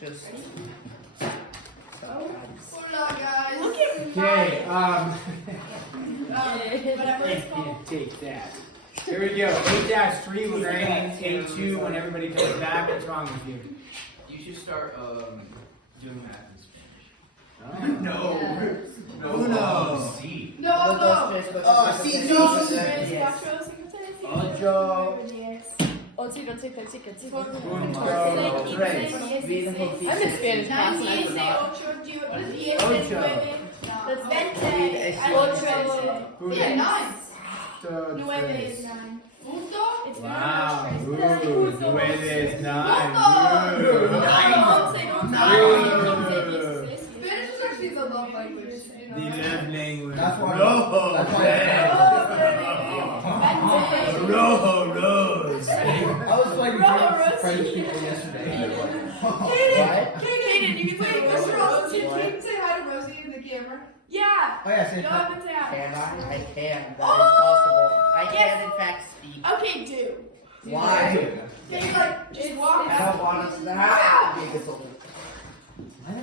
Just. Hola, guys. Look at Okay, whatever it's called. take that. Here we go. 8-3, we're grading 8-2 when everybody comes back. What's wrong with you? You should start doing math in Spanish. No. No. Uno. C. No, no. Sí, sí. Ocho. 8, 10, 11, 14, 15, Punto 16, 3. 17. I'm in Spanish class and I forgot. Ocho. That's 20. Yeah, 9. 9. 9 is 9. Punto. It's Wow. very Ooh, nice. 9 is 9. Spanish is actually the love language. The love language. That's why. No. That's why. Rose. I was playing French people yesterday. Kaden, you can say Mr. Rosie. Can you say hi to Rosie in the camera? Yeah. Oh yeah, say Go hi. up and say hi. Can I? I can. That is possible. I can, in fact, speak. Okay, do. Why? Okay, like, just walk I out. don't want us to have to be disordered.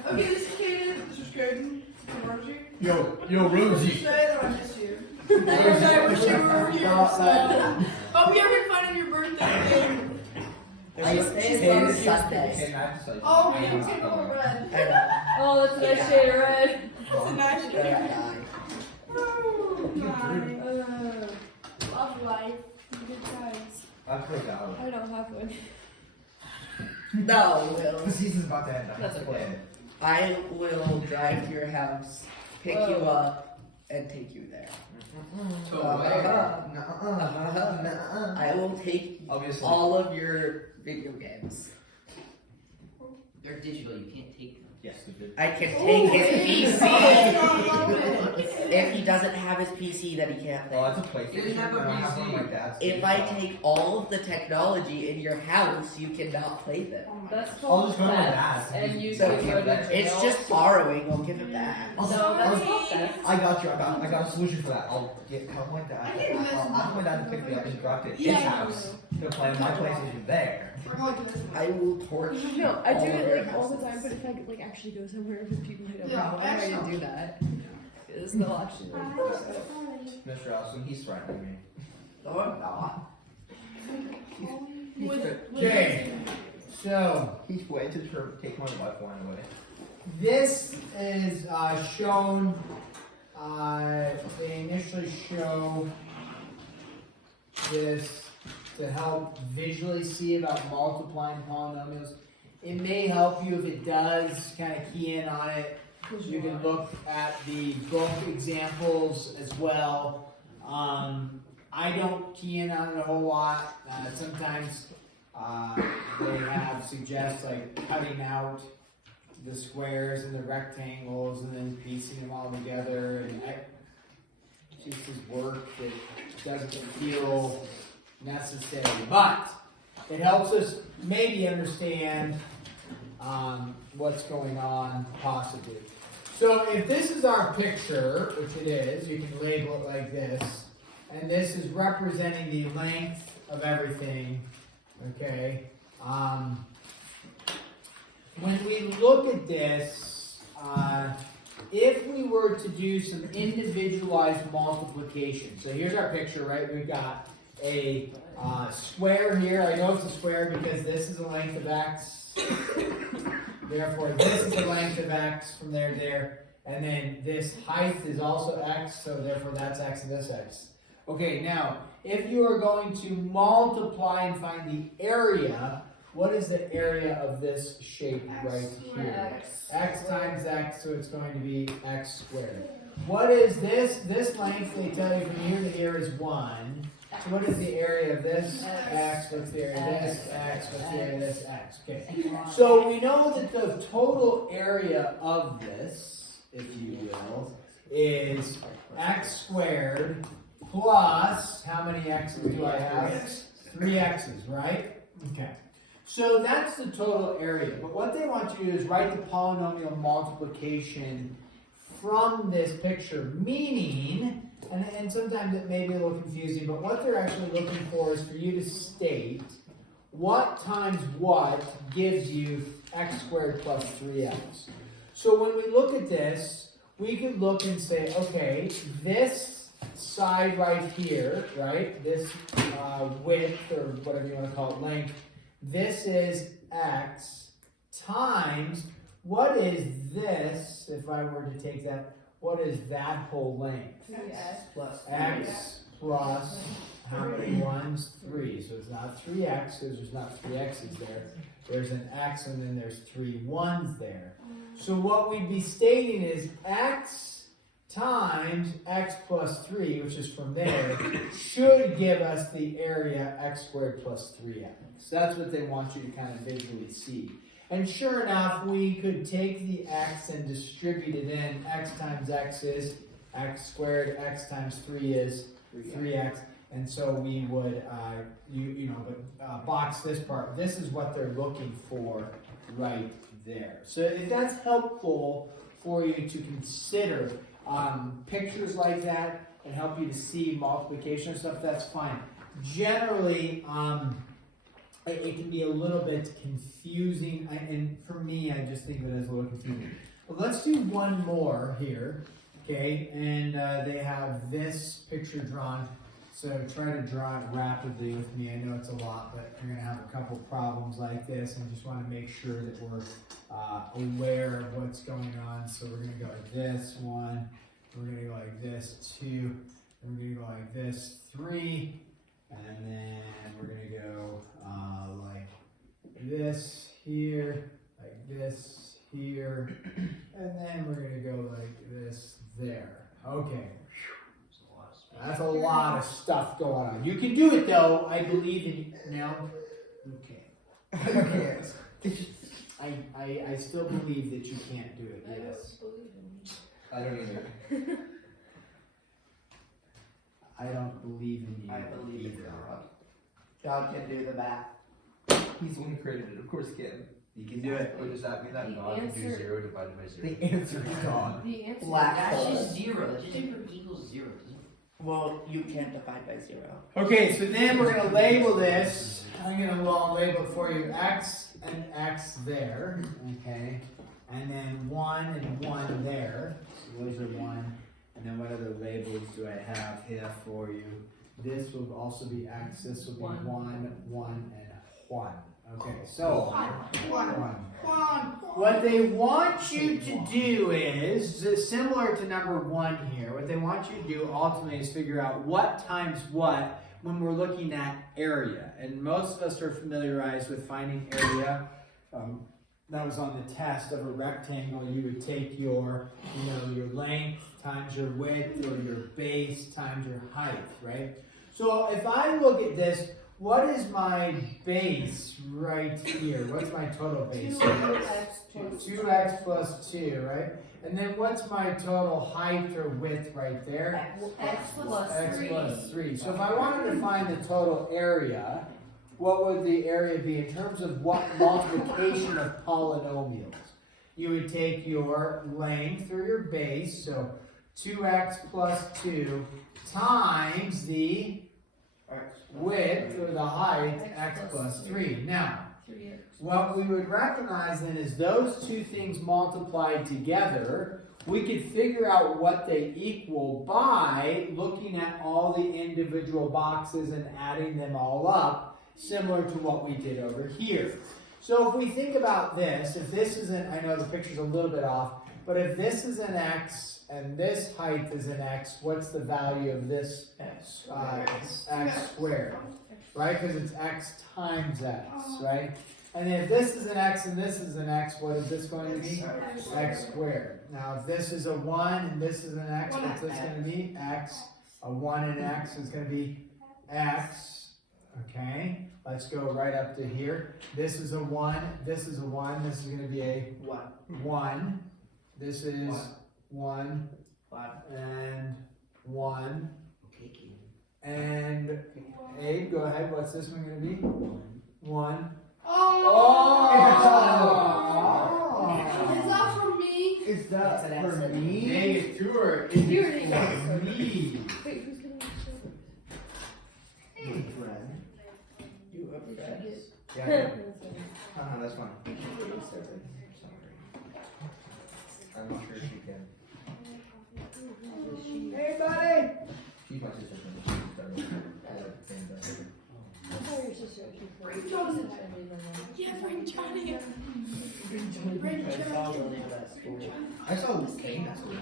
Okay, this is Kaden. This is Kaden. This is Rosie. Yo, What did you Rosie. say that I miss you? I wish you were here. Hope you're having fun on your birthday. It's Sunday. Oh, we didn't take all red. I know. Oh, that's a nice shade of red. That's a nice They're shade. at 9. Oh, love life. Good times. I played that one. I don't have one. No, Will. The season's about to end. That's okay. I will drive to your house, pick you up, and take you there. I will take Obviously. all of your video games. They're digital, you can't take them. Yes, we did. I can take his PC. Look at If he doesn't have his PC, then he can't Oh, play. it's a PlayStation. You didn't have a I have one PC. like that. If I take all of the technology in your house, you cannot play them. That's I'll called just go to my theft, dad's. and you So can go to jail. it's just borrowing. I'll give it back. No, that's not theft. I got you. I got a solution for that. I'll call my dad. I'll ask my dad to pick me up and drop it at his house to play my PlayStation there. We're going to this one. I will torch. No, I do all of it your like all the houses. time, but if I like actually go somewhere with people who don't Yeah, know how to actually. do that, it's still actually like Mr. Allison, he's threatening me. No, I'm not. Okay, so He's waited to take my life line away. this is shown. They initially show this to help visually see about multiplying polynomials. It may help you if it does, kind of key in on it. You can look at the book examples as well. I don't key in on it a whole lot. Sometimes they have suggest like cutting out the squares and the rectangles and then piecing them all together. And it's just this work that doesn't feel necessary, but it helps us maybe understand what's going on possibly. So if this is our picture, which it is, you can label it like this, and this is representing the length of everything, okay? When we look at this, if we were to do some individualized multiplication, so here's our picture, right? We've got a square here. I know it's a square because this is the length of x. Therefore, this is the length of x from there to there. And then this height is also x, so therefore that's x and this x. Okay, now, if you are going to multiply and find the area, what is the area of this shape right here? X times x, so it's going to be x squared. What is this? This length, they tell you from here to here is 1. So what is the area of this? X. What's the area of this? X. What's the area of this? X. Okay. So we know that the total area of this, if you will, is x squared plus, how many x's do I have? 3 x's, right? Okay. So that's the total area. But what they want you to do is write the polynomial multiplication from this picture, meaning, and sometimes it may be a little confusing, but what they're actually looking for is for you to state what times what gives you x squared plus 3x. So when we look at this, we could look and say, okay, this side right here, right, this width or whatever you want to call it, length, this is x times, what is this, if I were to take that, what is that whole length? X plus, how many ones? 3. So it's not 3x because there's not 3 x's there. There's an x and then there's 3 1s there. So what we'd be stating is x times x plus 3, which is from there, should give us the area x squared plus 3x. That's what they want you to kind of visually see. And sure enough, we could take the x and distribute it in. X times x is x squared, x times 3 is 3x. And so we would, box this part. This is what they're looking for right there. So if that's helpful for you to consider pictures like that and help you to see multiplication and stuff, that's fine. Generally, it can be a little bit confusing, and for me, I just think of it as a little confusing. But let's do one more here, okay? And they have this picture drawn. So try to draw it rapidly with me. I know it's a lot, but you're going to have a couple problems like this, and just want to make sure that we're aware of what's going on. So we're going to go like this, 1. We're going to go like this, 2. And we're going to go like this, 3. And then we're going to go like this here, like this here. And then we're going to go like this there. Okay. That's a lot of stuff going on. You can do it though. I believe in you. Now, okay. I still believe that you can't do it. Yes. I don't either. I don't believe in you. I believe in either. God can do the math. He's the one who created it. Of course he can. You can do it. Or does that mean that The God can do answer- 0 divided by 0? The answer is God. The answer Black That's hole. just 0. That's just different equals 0. Well, you can't divide by 0. Okay, so then we're going to label this. I'm going to label it for you x and x there. Okay. And then 1 and 1 there. So those are 1. And then what other labels do I have here for you? This will also be x. This will be 1, 1, and 1. Okay, so 1. What they want you to do is similar to number 1 here. What they want you to do ultimately is figure out what times what when we're looking at area. And most of us are familiarized with finding area. That was on the test of a rectangle. You would take your length times your width, or your base times your height, right? So if I look at this, what is my base right here? What's my total base? 2x plus 2, right? And then what's my total height or width right there? X plus 3. So if I wanted to find the total area, what would the area be in terms of what multiplication of polynomials? You would take your length or your base, so 2x plus 2 times the width or the height, x plus 3. Now, what we would recognize then is those two things multiplied together, we could figure out what they equal by looking at all the individual boxes and adding them all up, similar to what we did over here. So if we think about this, if this is an, I know the picture's a little bit off, but if this is an x and this height is an x, what's the value of this x squared, right? Because it's x times x, right? And if this is an x and this is an x, what is this going to be? X squared. Now if this is a 1 and this is an x, what's this going to be? X. A 1 and x is going to be x. Okay, let's go right up to here. This is a 1, this is a 1, this is going to be a 1. This is 1 and 1. And Abe, go ahead. What's this one going to be? 1. Oh! Is that for me? Is that for me? Hey, tour. You already It's know. for me. Wait, who's getting the show? Hey, friend. You have friends. Yeah. That's That's fine. Brandon, I check saw out one in that school. I saw Kane at school.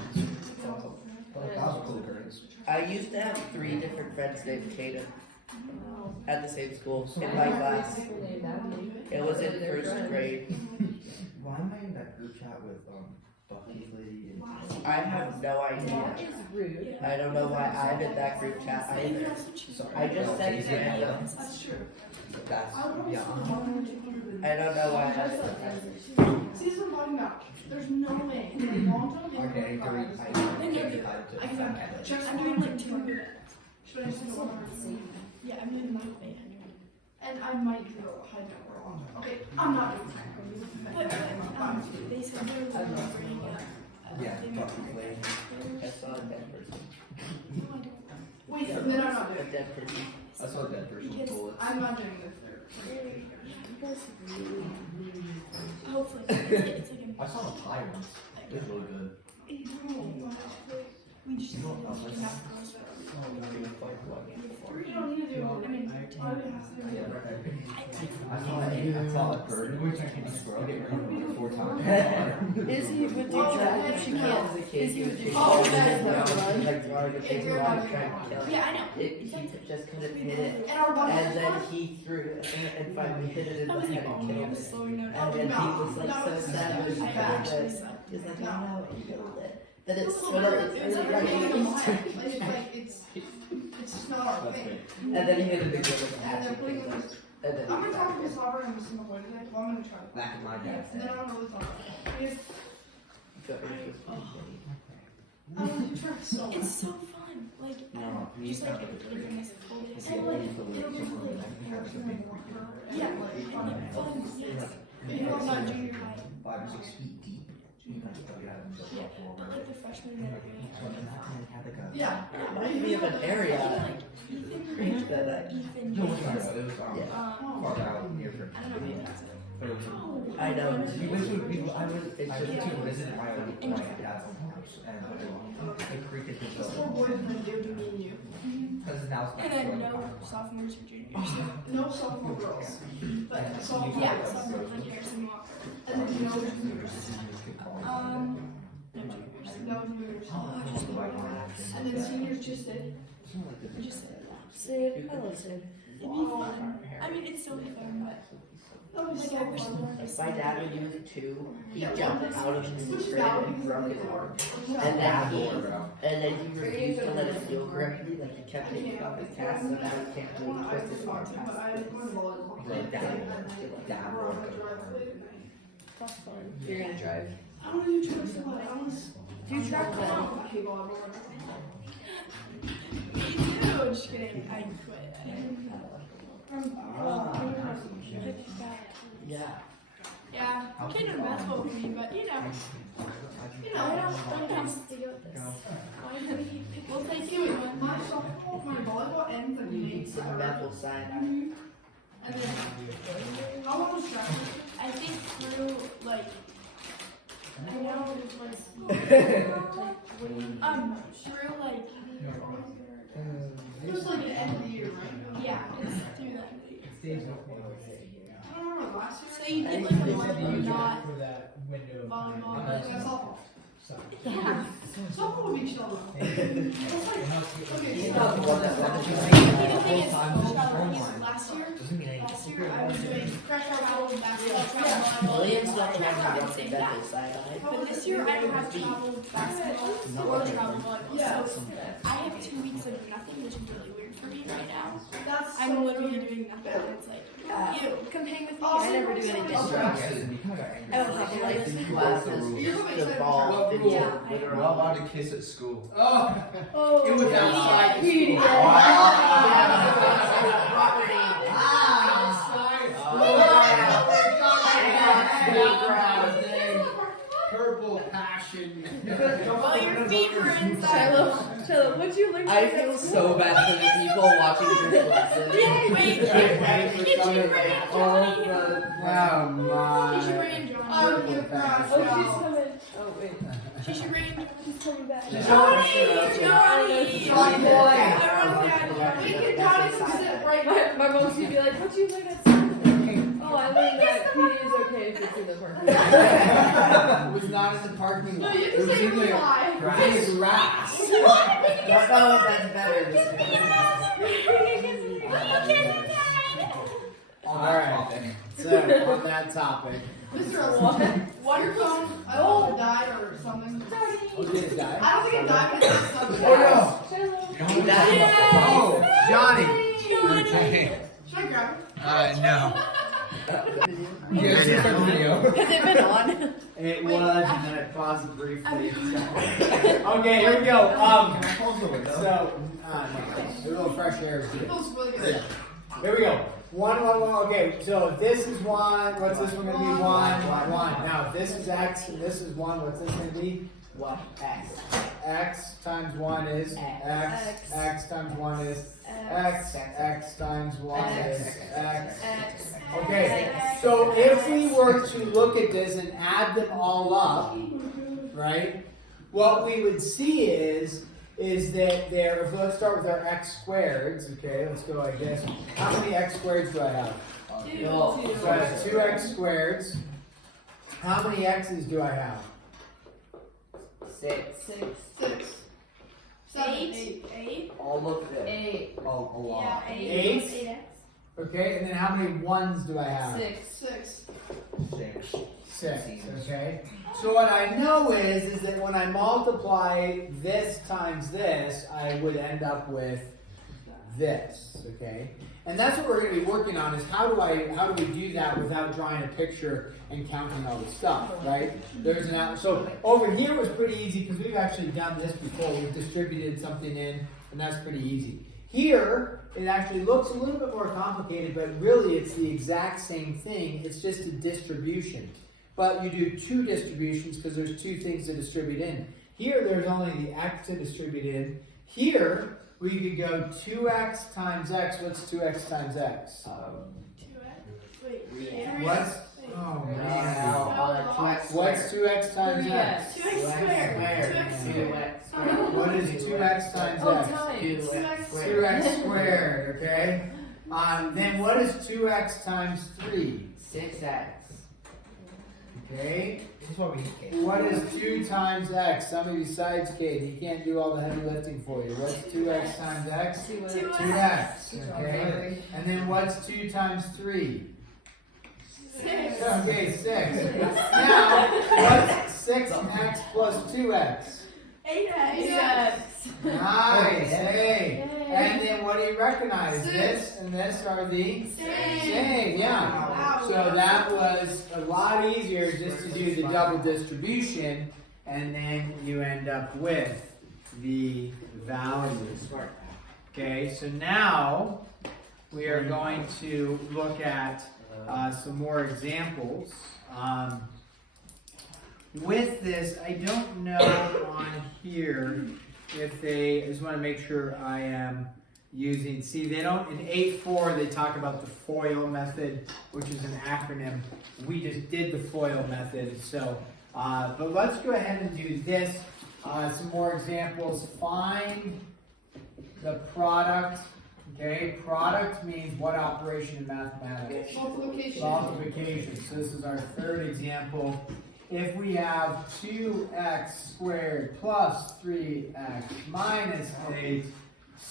That was a cool occurrence. I used to have 3 different friends named Kaden at the same school in my class. It was in first grade. Why am I in that group chat with Bucky's lady and I have no idea. It's rude. I don't know why I'm in that group chat either. I just said random. That's true. that's yeah. I don't know why that's See, this is what I'm talking about. There's no way in a long time Our daddy I three I'm doing like 2 minutes. Should I just go on? Yeah, I'm doing like 800. And I might do a high number on. Okay, I'm not doing that. But they said they were bringing Yeah, they Bucky's lady. I saw a dead person. Wait, then I'm not A doing it. dead person. I saw a dead person with Because bullets. I'm not doing this. Hopefully, it's like I saw a pie once. It was really good. we just You know what else I came saw? out from Oh, You don't need to do it. I mean, all you have to do is I saw a bird. A squirrel get ran 4 times. Izzy would do track if she can't as a kid. He would do Oh, like drawing a big rock trying to kill it. Yeah, I know. He just couldn't hit it. And our budget And then he threw it and finally hit it in the head and killed it. slowing down. And then he was like so sad when he got this. He was like, oh no, he killed it. Then it stood up and It's threw like it really right a in mile. his Like, it's just not our thing. And then he hit it again with an And axe. then putting it in. And then I'm gonna talk to Miss Lauber and Miss McCoy today. Well, I'm gonna try. Back in my dad's And then day. I'm gonna really talk about it. Because it's so fun. Like, No, just like living this full day. And like, it'll be like, yeah, like fun. Yes. You know, I'm not junior high. 5 or 6 feet deep. You know, you have them Yeah, but like the freshman and everything. yeah, remind me of an area. Ethan, That I- Ethan, No, it was Yeah. far out near from. I don't know what that's. But it was. I know. We went to, I went to visit my dad's house and the creek is just This whole board has been dear to me and you. because now it's And then no sophomores or juniors. No sophomore girls. But sophomore, yeah, sophomores like Harrison Walker. And then no juniors. No juniors. No juniors. And then seniors just said, Sid, I love Sid. it'd be fun. I mean, it'd still be fun, but. Like, I wish My dad, when he was 2, he jumped out of his crib and broke his arm. And then he refused to let his heel grip me, like he kept taking off his cast, so now he can't really twist his arm past. That's fun. You're gonna drive. I don't do truck so much. I want to Do track then. Me too. Just kidding. I quit. Yeah. Yeah, I can't do basketball with me, but you know, I don't have to go with this. we'll take you. My softball, my volleyball ends at 8. It's a level side. And then how long was track? I think through like. I know it was through like. It was like the end of the year, right? Yeah, it's through the end of the year. I don't remember last year. So you did like a month of not for that window. volleyball, but that's all. So, Yeah. Softball would be chill though. It's like, okay, He's so not the one that wanted to the make thing is, time. last year, Doesn't mean anything. last year I was doing fresh travel and basketball, travel volleyball. Williams not the one track who at wants the to same bet time. his side eye. But this year I don't have travel basketball or travel volleyball. So I have 2 weeks of nothing, which is really weird for me right now. I'm literally doing nothing. It's like, you come hang with me. I never do anything. I don't have life classes, the ball, the Yeah. We're not allowed to kiss at school. Oh, Oh, it was outside the school. Purple passion. Well, your feet were inside. Shiloh, what'd you learn? I feel so bad for the people watching this lesson. Yeah, wait, did you bring in Johnny? Wow, You should my. bring in Johnny. Oh, you crashed Oh, she's out. coming. Oh, wait. She should bring in Johnny. She's coming back. Johnny! Johnny! Johnny boy. I want that. We can Johnny can sit right there. My mom's gonna be like, what'd you learn at school? Oh, Oh, I learned that PD is okay if it's in the parking lot. It was not in the parking No, lot. you It can was say in the lie. grass. That's that's better. Alright, so on that topic. Mr. Water phone, I don't know if it died or something. Oh, did it die? I don't think it died, but it's something. Oh no! Oh, Johnny! Should I grab it? No. You guys just start the video. Has it been on? It was, and then I paused it briefly. Okay, here we go. So, a little fresh air is It good. feels really good. Here we go. One. Okay, so this is 1. What's this one gonna be? 1. Now, if this is x and this is 1, what's this gonna be? What? X. X times 1 is x. X times 1 is x. X times 1 is x. Okay, so if we were to look at this and add them all up, right, what we would see is that there, let's start with our x squareds, okay, let's go like this. How many x squareds do I have? So I have 2x squareds. How many x's do I have? 6. 6. 7. 8. All of them. 8. A lot. 8. Okay, and then how many 1s do I have? 6. 6, okay? So what I know is that when I multiply this times this, I would end up with this, okay? And that's what we're going to be working on is how do we do that without drawing a picture and counting all the stuff, right? So over here was pretty easy because we've actually done this before. We've distributed something in, and that's pretty easy. Here, it actually looks a little bit more complicated, but really it's the exact same thing. It's just a distribution. But you do 2 distributions because there's 2 things to distribute in. Here, there's only the x to distribute in. Here, we could go 2x times x. What's 2x times x? 2x. What's? Oh, man. 2x. What's 2x times x? 2x squared. 2x squared. What is 2x times Oh, x? times. 2x squared. 2x squared, okay? Then what is 2x times 3? 6x. Okay? This is what we need, Kate. What is 2 times x? Somebody besides Kate. He can't do all the heavy lifting for you. What's 2x times x? 2x, okay? And then what's 2 times 3? 6. Okay, 6. Now, what's 6x plus 2x? 8x. Nice, hey. And then what do you recognize? This and this are the same, yeah. Wow. So that was a lot easier just to do the double distribution, and then you end up with the values. Okay, so now we are going to look at some more examples. With this, I don't know on here if they, I just want to make sure I am using, see they don't, in 8.4 they talk about the FOIL method, which is an acronym. We just did the FOIL method, so, but let's go ahead and do this. Some more examples. Find the product, okay? Product means what operation in mathematics? Multiplication. Multiplication. So this is our third example. If we have 2x squared plus 3x minus 8,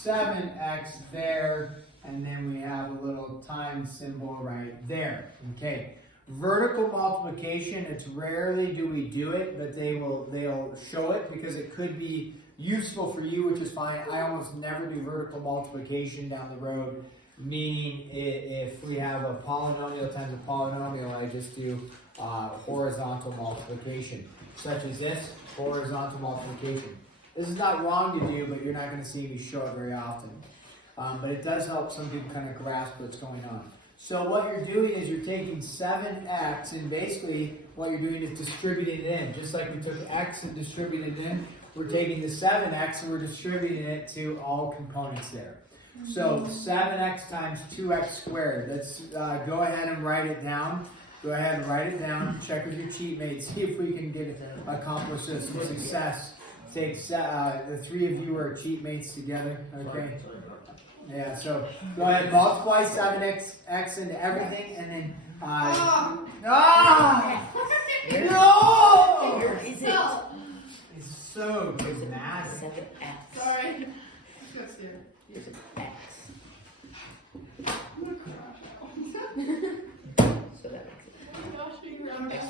7x there, and then we have a little times symbol right there. Okay. Vertical multiplication, it's rarely do we do it, but they'll show it because it could be useful for you, which is fine. I almost never do vertical multiplication down the road, meaning if we have a polynomial times a polynomial, I just do horizontal multiplication, such as this, horizontal multiplication. This is not wrong to do, but you're not going to see me show it very often. But it does help some people kind of grasp what's going on. So what you're doing is you're taking 7x, and basically what you're doing is distributing it in. Just like we took x and distributed it in, we're taking the 7x and we're distributing it to all components there. So 7x times 2x squared. Let's go ahead and write it down. Go ahead and write it down. Check with your cheat mates. See if we can accomplish this some success. Take the 3 of you are cheat mates together. Okay. Yeah. So go ahead, multiply 7x into everything, and then No! Where is it? It's so dramatic. 7x. Sorry. There's an x. So that makes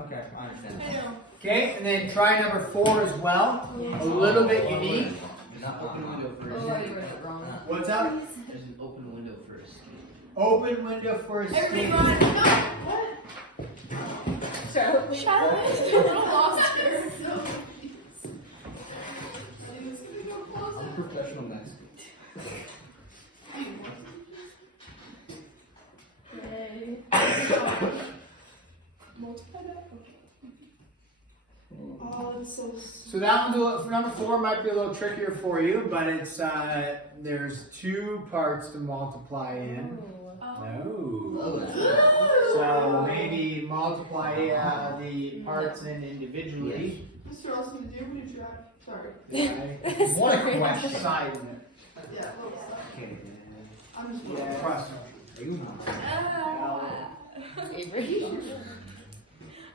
Okay, I understand. I know. Okay, and then try number 4 as well. A little bit unique. Not open window first. Oh, I read it wrong. What's up? There's an open window first. Open window for a Everybody, student. no. What? Charlotte. Charlotte. I'm a little lost here. I'm a professional next. Multiply that? Okay. Oh, that's so. So that one's a little, for number 4 might be a little trickier for you, but it's there's 2 parts to multiply in. No. So maybe multiply the parts in individually. Mr. Olsen, did you ever do track? Sorry. What a question. Side note. Yeah, a little stuff. Okay. I'm just Yeah. Trust me.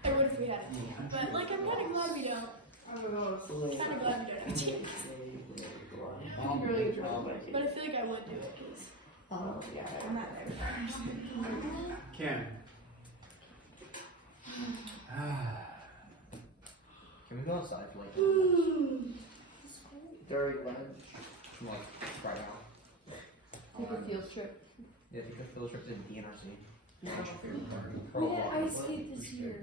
I would if we had it. But, like, I'm kind of glad we don't. I don't know. Kind of glad we don't have teams. I'm really good, but I feel like I would do it because. Oh, yeah. I'm not very far. Kim. Can we go outside for like During lunch. from like right now? Take a field trip. Yeah, take a field trip to DNRC. We What's your favorite part? had ice skate this year.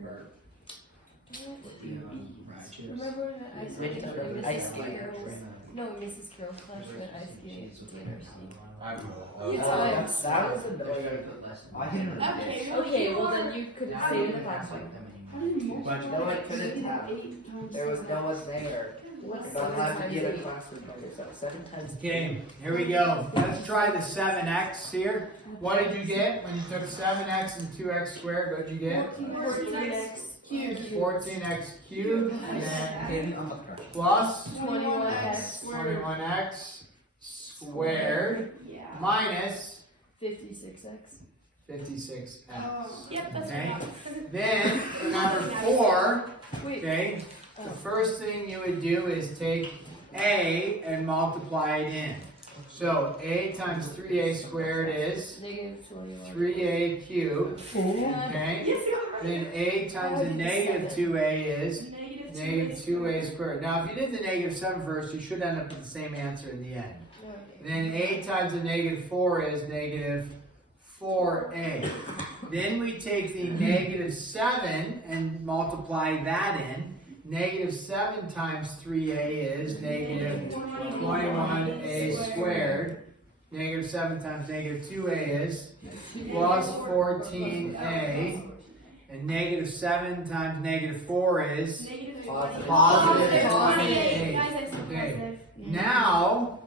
Remember when the ice Went skate? to the Mrs. ice skate. Carol's- No, Mrs. Carol's class went ice skating at DNRC. I will. It's That was annoying. I didn't really Okay. Okay, well then you could have saved the classroom. But no one couldn't have. There was no one there. What's About how to 7 get a times 8? classroom by yourself. 7 times. Okay, here we go. Let's try the 7x here. What did you get when you took 7x and 2x squared? What did you get? 14x cubed. 14x cubed and then David, I'm not correct. plus 21x squared. 21x squared Yeah. minus 56x. 56x. Yep, that's Okay. right. Then for number 4, Wait. okay, the first thing you would do is take a and multiply it in. So a times 3a squared is Negative 21. 3a cubed. Okay. Yes, you got it Then a times a negative 2a is right. negative 2a squared. Now if you did the negative 7 first, you should end up with the same answer in the end. Okay. Then a times a negative 4 is negative 4a. Then we take the negative 7 and multiply that in. Negative 7 times 3a is negative 21a squared. Negative 7 times negative 2a is plus 14a. And negative 7 times negative 4 is Negative Positive. positive 28. 28. Guys, I said Okay. positive. Now,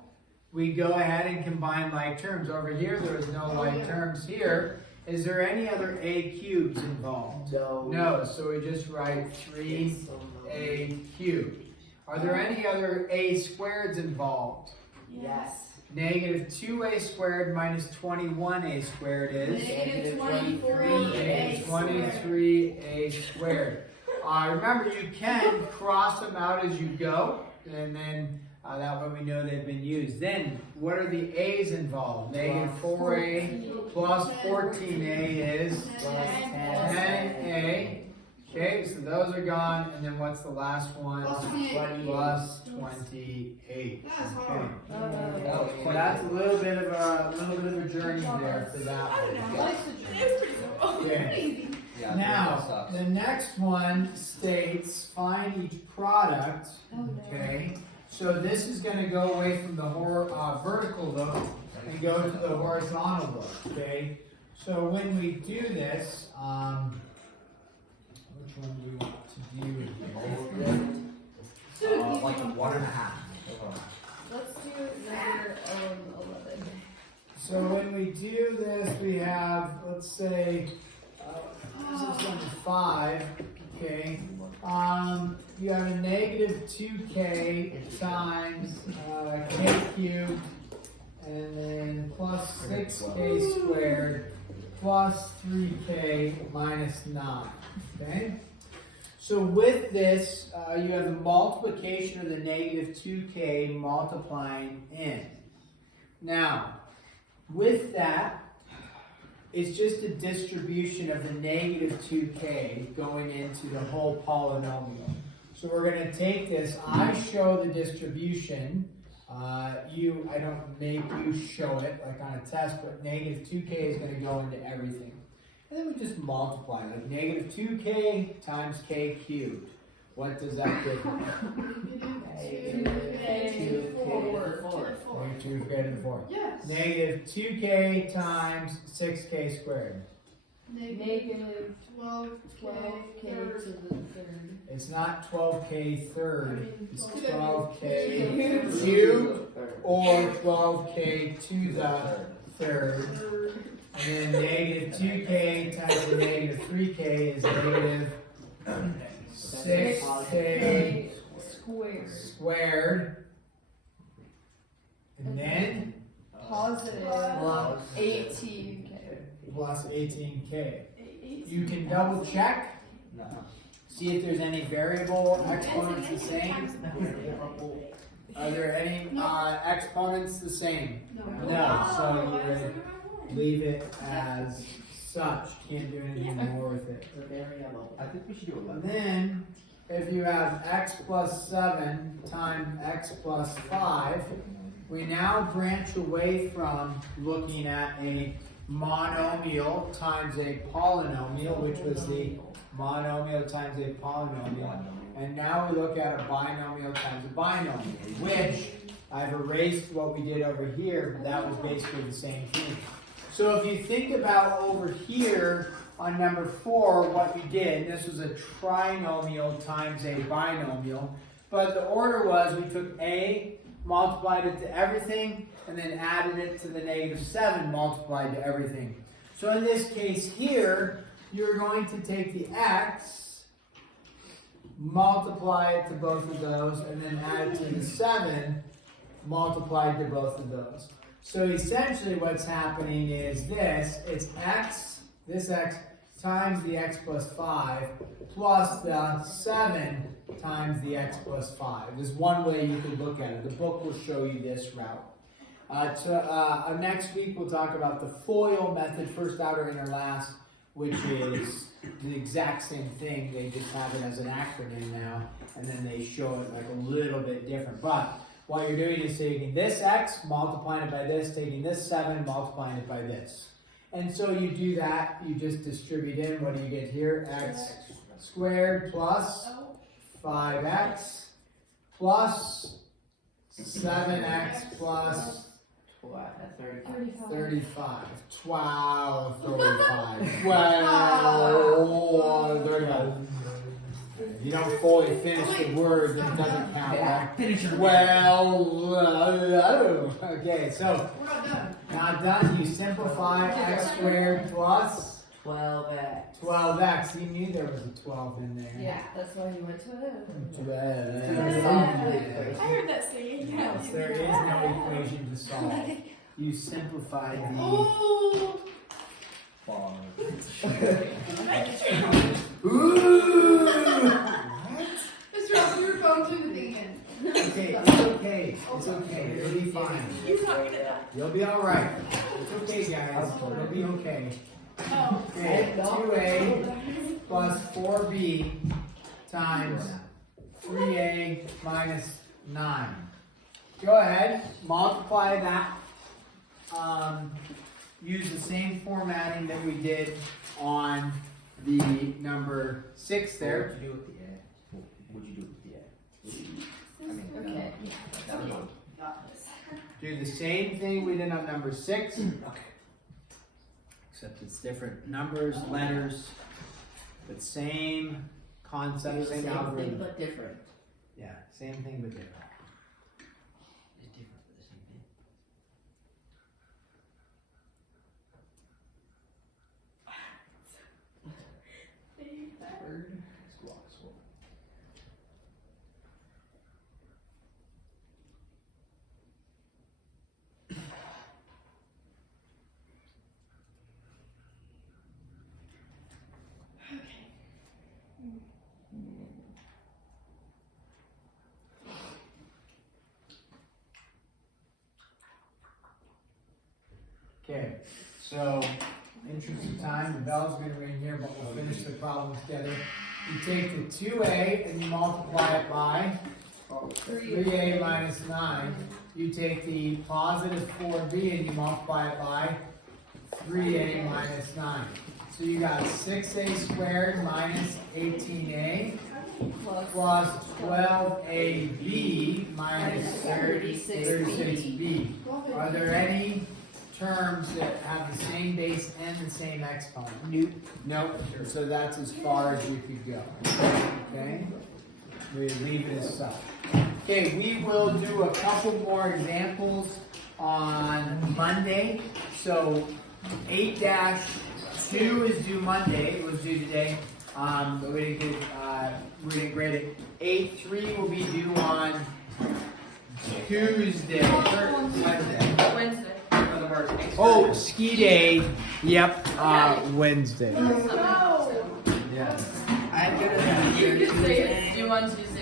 we go ahead and combine like terms. Over here, there is no like terms here. Is there any other a cubes involved? No. No, so we just write 3a cubed. Are there any other a squareds involved? Yes. Negative 2a squared minus 21a squared is Negative 23a negative squared. 23a squared. Remember, you can cross them out as you go, and then that way we know they've been used. Then, what are the a's involved? Negative 4a plus 14a is Plus 10a. Okay, so those are gone, and then what's the last one? Plus 28. Plus 28. That's Okay. hard. So that's a little bit of a journey there for that I don't one. know. It was pretty simple. Yeah. Easy. Yeah, Now, that sucks. the next one states find each product. Okay, so this is going to go away from the vertical look and go to the horizontal look. Okay, so when we do this, which one do we want to do here? Like 1.5. Let's do number 11. So when we do this, we have, let's say, this is number 5, okay. You have a negative 2k times k cubed, and then plus 6k squared plus 3k minus 9. Okay? So with this, you have the multiplication of the negative 2k multiplying in. Now, with that, it's just a distribution of the negative 2k going into the whole polynomial. So we're going to take this, I show the distribution, I don't make you show it like on a test, but negative 2k is going to go into everything. And then we just multiply, like negative 2k times k cubed. What does that give? Negative 2k. Negative 2 is greater than 4. Yes. Negative 2k times 6k squared. Negative 12k 12k to third. the third. It's not 12k third, it's 12k Cubed. cubed or 12k to the third. And then negative 2k times the negative 3k is negative 6k Squared. squared. And then Positive Plus 18k. plus 18k. You can double check, No. see if there's any variable exponents the same. Are there any exponents the same? No, so you would leave it as such. Can't do anything more with it. I think we should do And 11. then, if you have x plus 7 times x plus 5, we now branch away from looking at a monomial times a polynomial, which was the monomial times a polynomial. And now we look at a binomial times a binomial, which I've erased what we did over here, but that was basically the same thing. So if you think about over here on number 4, what we did, this was a trinomial times a binomial, but the order was we took a, multiplied it to everything, and then added it to the negative 7 multiplied to everything. So in this case here, you're going to take the x, multiply it to both of those, and then add it to the 7 multiplied to both of those. So essentially what's happening is this, it's x, this x, times the x plus 5, plus the 7 times the x plus 5. There's one way you could look at it. The book will show you this route. Next week we'll talk about the FOIL method, first, outer, inner, last, which is the exact same thing. They just have it as an acronym now, and then they show it like a little bit different. But what you're doing is taking this x, multiplying it by this, taking this 7, multiplying it by this. And so you do that, you just distribute in, what do you get here? X squared plus 5x plus 7x plus 35. 12, 35. 12, 35. You don't fully finish the word, it doesn't count, right? Well, okay, so We're not done. not done. You simplify x squared plus 12x. 12x. You knew there was a 12 in there. Yeah, that's why you went to it. 12. I heard that saying. Yes, there is no equation to solve. You simplify the. Oh! Ooh! Mr. Ross, you were going through the thing again. Okay, it's okay. It's okay. You'll be fine. You're not good at that. You'll be alright. It's okay, guys. You'll be okay. Oh. Okay, 2a plus 4b times 3a minus 9. Go ahead, multiply that. Use the same formatting that we did on the number 6 there. What would you do with the A? What would you do with the A? I mean, Okay. that would go. Got this. Do the same thing we did on number 6. Okay. Except it's different numbers, letters, but same concept, same Same thing algorithm. but different. Yeah, same thing but different. It's different for the same thing. Okay, so interest of time, the bell's gonna ring here, but we'll finish the problem together. You take the 2a and you multiply it by 3a minus 9. You take the positive 4b and you multiply it by 3a minus 9. So you got 6a squared minus 18a plus 12ab minus 36b. Are there any terms that have the same base and the same exponent? Nope. So that's as far as you could go. Okay? We leave it as such. Okay, we will do a couple more examples on Monday. So 8-2 is due Monday. It was due today. But we didn't grade it. 8-3 will be due on Tuesday. Wednesday. Oh, ski day. Yep. Wednesday. I'm gonna be here You could say Tuesday. it's due on Tuesday.